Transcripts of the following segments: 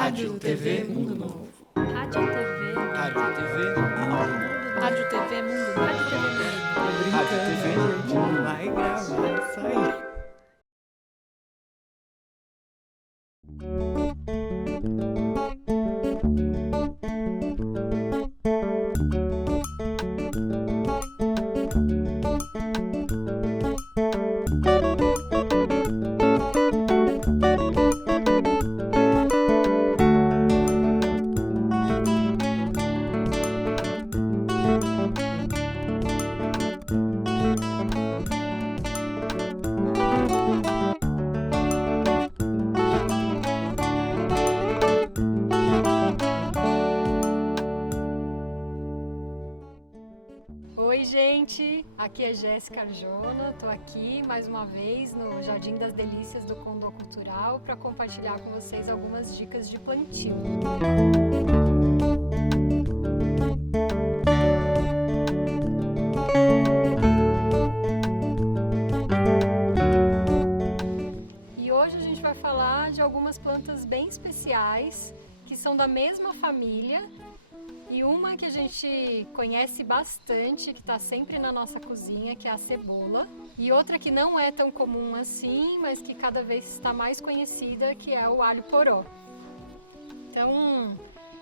Rádio TV Mundo Novo. Rádio TV. Rádio TV Mundo Novo. Rádio TV Mundo Novo. Rádio TV Mundo Novo. Tô brincando, gente, não vai gravar isso aí. Oi, gente! Aqui é Jéssica Arjona, tô aqui mais uma vez no Jardim das Delícias do Condô Cultural para compartilhar com vocês algumas dicas de plantio. E hoje a gente vai falar de algumas plantas bem especiais que são da mesma família. E uma que a gente conhece bastante, que está sempre na nossa cozinha, que é a cebola. E outra que não é tão comum assim, mas que cada vez está mais conhecida, que é o alho poró. Então,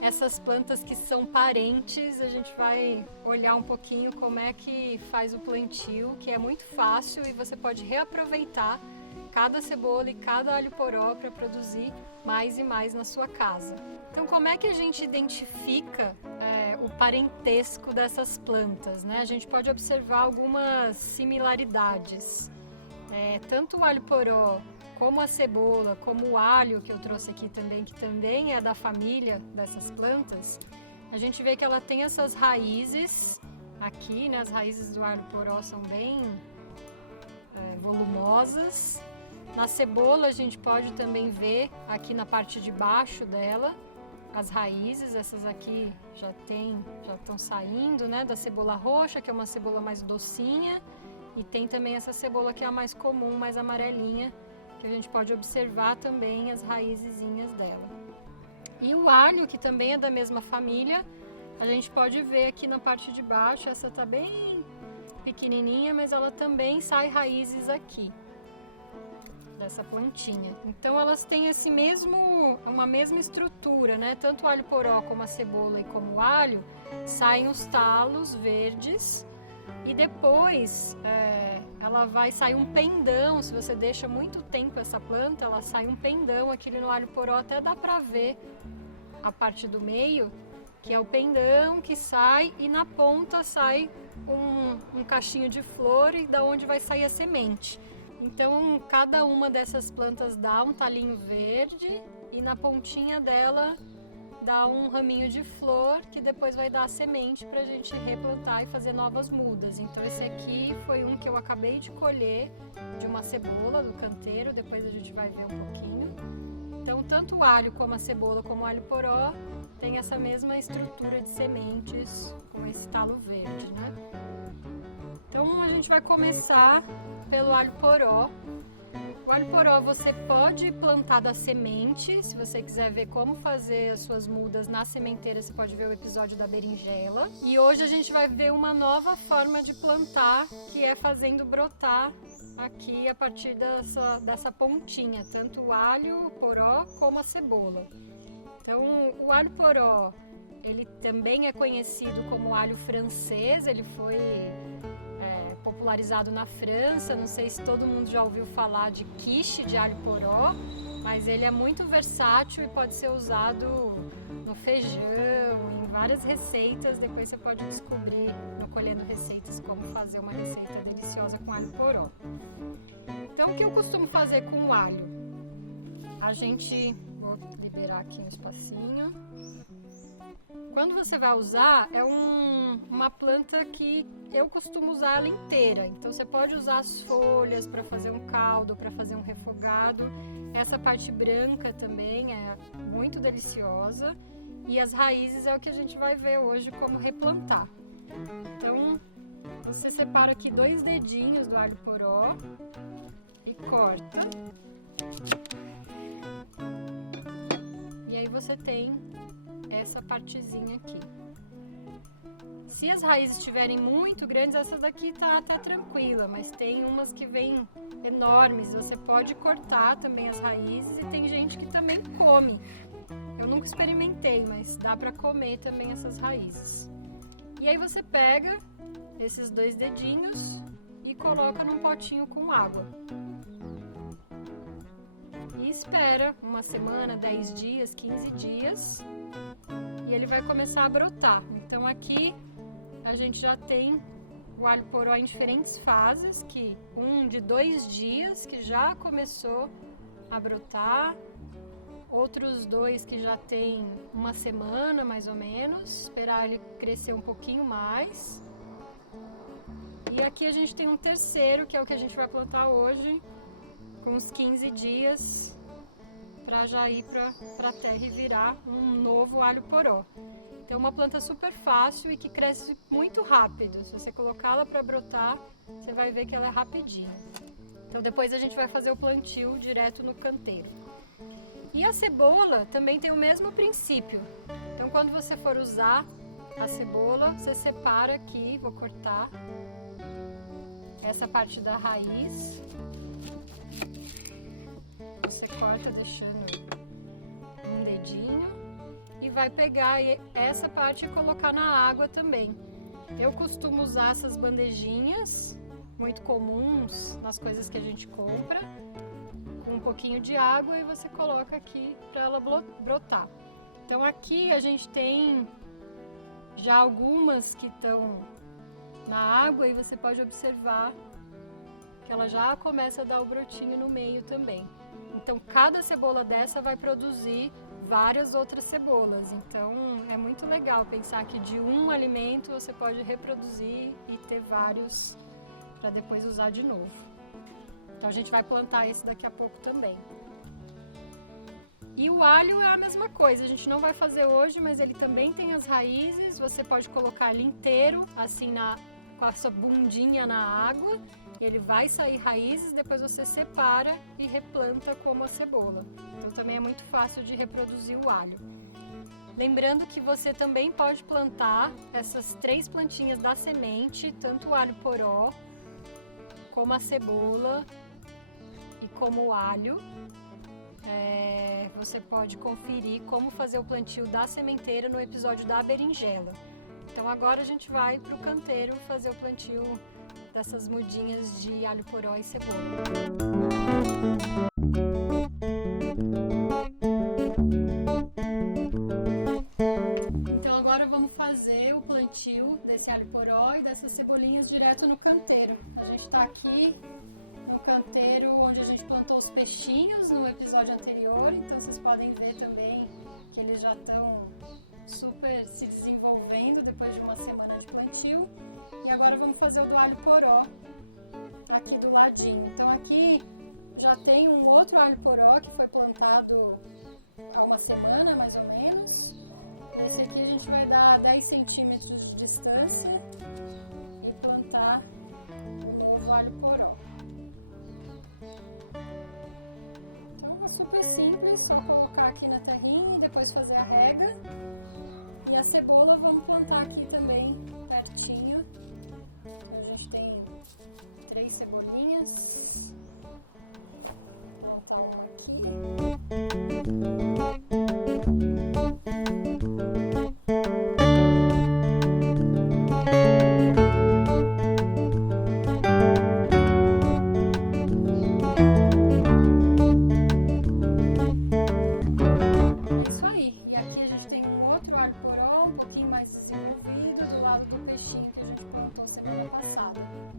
essas plantas que são parentes, a gente vai olhar um pouquinho como é que faz o plantio, que é muito fácil e você pode reaproveitar cada cebola e cada alho poró para produzir mais e mais na sua casa. Então, como é que a gente identifica o parentesco dessas plantas, né? A gente pode observar algumas similaridades. Tanto o alho poró, como a cebola, como o alho que eu trouxe aqui também, que também é da família dessas plantas, a gente vê que ela tem essas raízes aqui, né? As raízes do alho poró são bem volumosas. Na cebola a gente pode também ver aqui na parte de baixo dela as raízes, essas aqui já estão saindo, né, da cebola roxa, que é uma cebola mais docinha, e tem também essa cebola que é a mais comum, mais amarelinha, que a gente pode observar também as raizezinhas dela. E o alho, que também é da mesma família, a gente pode ver aqui na parte de baixo, essa tá bem pequenininha, mas ela também sai raízes aqui dessa plantinha. Então elas têm uma mesma estrutura, né? Tanto o alho poró como a cebola e como o alho saem os talos verdes e depois ela vai sair um pendão. Se você deixa muito tempo essa planta, ela sai um pendão. Aqui no alho poró até dá para ver a parte do meio, que é o pendão que sai, e na ponta sai um cachinho de flor e da onde vai sair a semente. Então, cada uma dessas plantas dá um talinho verde e na pontinha dela dá um raminho de flor que depois vai dar a semente para a gente replantar e fazer novas mudas. Então, esse aqui foi um que eu acabei de colher de uma cebola do canteiro, depois a gente vai ver um pouquinho. Então, tanto o alho como a cebola como o alho poró tem essa mesma estrutura de sementes com esse talo verde, né? Então a gente vai começar pelo alho poró. O alho poró você pode plantar da semente, se você quiser ver como fazer as suas mudas na sementeira, você pode ver o episódio da berinjela. E hoje a gente vai ver uma nova forma de plantar, que é fazendo brotar aqui a partir dessa pontinha, tanto o alho poró como a cebola. Então o alho poró, ele também é conhecido como alho francês, ele foi popularizado na França. Não sei se todo mundo já ouviu falar de quiche de alho poró, mas ele é muito versátil e pode ser usado no feijão, em várias receitas. Depois você pode descobrir no Colhendo Receitas como fazer uma receita deliciosa com alho poró. Então, o que eu costumo fazer com o alho? Vou liberar aqui um espacinho. Quando você vai usar, é uma planta que eu costumo usar ela inteira. Então você pode usar as folhas para fazer um caldo, para fazer um refogado. Essa parte branca também é muito deliciosa. E as raízes é o que a gente vai ver hoje como replantar. Então você separa aqui 2 dedinhos do alho poró e corta. você tem essa partezinha aqui. Se as raízes estiverem muito grandes, essa daqui tá até tranquila, mas tem umas que vêm enormes, você pode cortar também as raízes e tem gente que também come. Eu nunca experimentei, mas dá pra comer também essas raízes. E aí você pega esses 2 dedinhos e coloca num potinho com água. E espera uma semana, 10 dias, 15 dias e ele vai começar a brotar. Então aqui a gente já tem o alho poró em diferentes fases, que um de 2 dias que já começou a brotar, outros 2 que já tem uma semana mais ou menos, esperar ele crescer um pouquinho mais. E aqui a gente tem um terceiro, que é o que a gente vai plantar hoje, com uns 15 dias, para já ir para a terra e virar um novo alho poró. Então é uma planta super fácil e que cresce muito rápido. Se você colocá-la para brotar, você vai ver que ela é rapidinho. Então depois a gente vai fazer o plantio direto no canteiro. E a cebola também tem o mesmo princípio. Então quando você for usar a cebola, você separa aqui, vou cortar essa parte da raiz. Você corta deixando um dedinho e vai pegar essa parte e colocar na água também. Eu costumo usar essas bandejinhas muito comuns nas coisas que a gente compra, com um pouquinho de água, e você coloca aqui para ela brotar. Então aqui a gente tem já algumas que estão na água e você pode observar que ela já começa a dar o brotinho no meio também. Então cada cebola dessa vai produzir várias outras cebolas. Então é muito legal pensar que de um alimento você pode reproduzir e ter vários para depois usar de novo. Então a gente vai plantar esse daqui a pouco também. E o alho é a mesma coisa, a gente não vai fazer hoje, mas ele também tem as raízes. Você pode colocar ele inteiro, assim, com a sua bundinha na água, e ele vai sair raízes, depois você separa e replanta como a cebola. Então também é muito fácil de reproduzir o alho. Lembrando que você também pode plantar essas 3 plantinhas da semente, tanto o alho poró, como a cebola e como o alho. Você pode conferir como fazer o plantio da sementeira no episódio da berinjela. Então agora a gente vai para o canteiro fazer o plantio dessas mudinhas de alho poró e cebola. Então agora vamos fazer o plantio desse alho poró e dessas cebolinhas direto no canteiro. A gente está aqui no canteiro onde a gente plantou os peixinhos no episódio anterior, então vocês podem ver também que eles já estão super se desenvolvendo depois de uma semana de plantio. E agora vamos fazer o do alho poró aqui do ladinho. Então aqui já tem um outro alho poró que foi plantado há uma semana mais ou menos. Esse aqui a gente vai dar 10 centímetros de distância e plantar o alho poró. Então é super simples, só colocar aqui na terrinha e depois fazer a rega. E a cebola vamos plantar aqui também, pertinho. A gente tem 3 cebolinhas. Vou plantar uma aqui.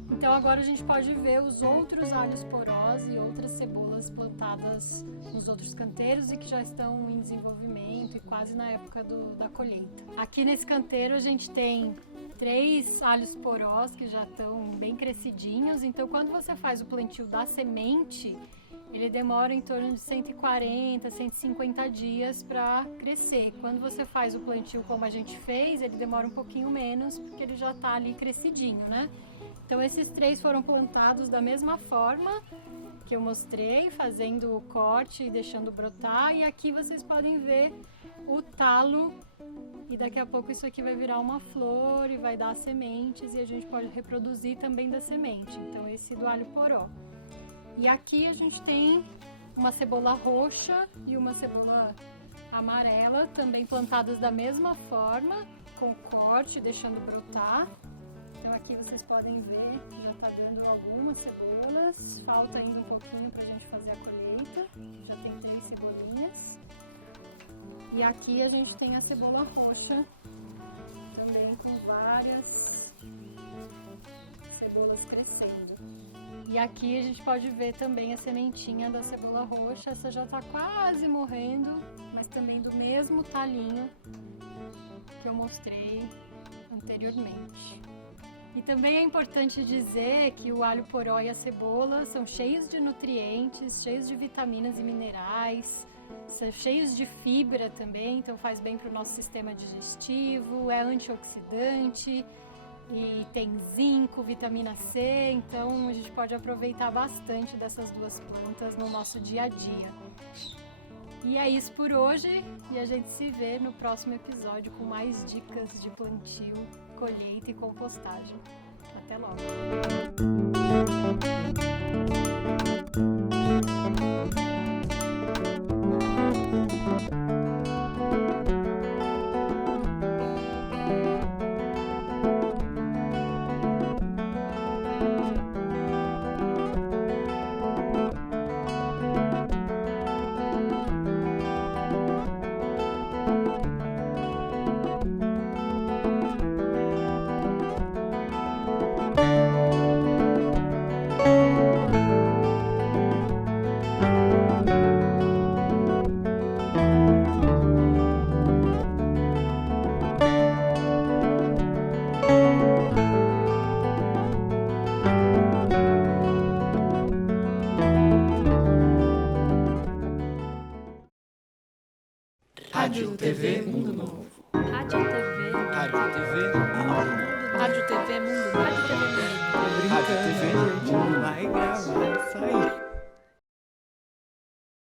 Então agora a gente pode ver os outros alhos porós e outras cebolas plantadas nos outros canteiros e que já estão em desenvolvimento e quase na época da colheita. Aqui nesse canteiro a gente tem 3 alhos porós que já estão bem crescidinhos, então quando você faz o plantio da semente, ele demora em torno de 140, 150 dias para crescer. Quando você faz o plantio como a gente fez, ele demora um pouquinho menos, porque ele já está ali crescidinho, né? Então esses 3 foram plantados da mesma forma que eu mostrei, fazendo o corte e deixando brotar. E aqui vocês podem ver o talo. E daqui a pouco isso aqui vai virar uma flor e vai dar sementes e a gente pode reproduzir também da semente. Então esse do alho poró. E aqui a gente tem uma cebola roxa e uma cebola amarela, também plantadas da mesma forma, com corte, deixando brotar. Então aqui vocês podem ver, já tá dando algumas cebolas, falta ainda um pouquinho pra gente fazer a colheita, já tem 3 cebolinhas. E aqui a gente tem a cebola roxa, também com várias cebolas crescendo. E aqui a gente pode ver também a sementinha da cebola roxa, essa já tá quase morrendo, mas também do mesmo talinho que eu mostrei anteriormente. E também é importante dizer que o alho poró e a cebola são cheios de nutrientes, cheios de vitaminas e minerais, são cheios de fibra também, então faz bem para o nosso sistema digestivo, é antioxidante e tem zinco, vitamina C, então a gente pode aproveitar bastante dessas duas plantas no nosso dia a dia. E é isso por hoje e a gente se vê no próximo episódio com mais dicas de plantio, colheita e compostagem. Até logo! Rádio TV Mundo Novo. Rádio TV. Rádio TV Mundo Novo. Rádio TV Mundo. Rádio TV Mundo. Rádio TV Mundo Novo. Vai gravar.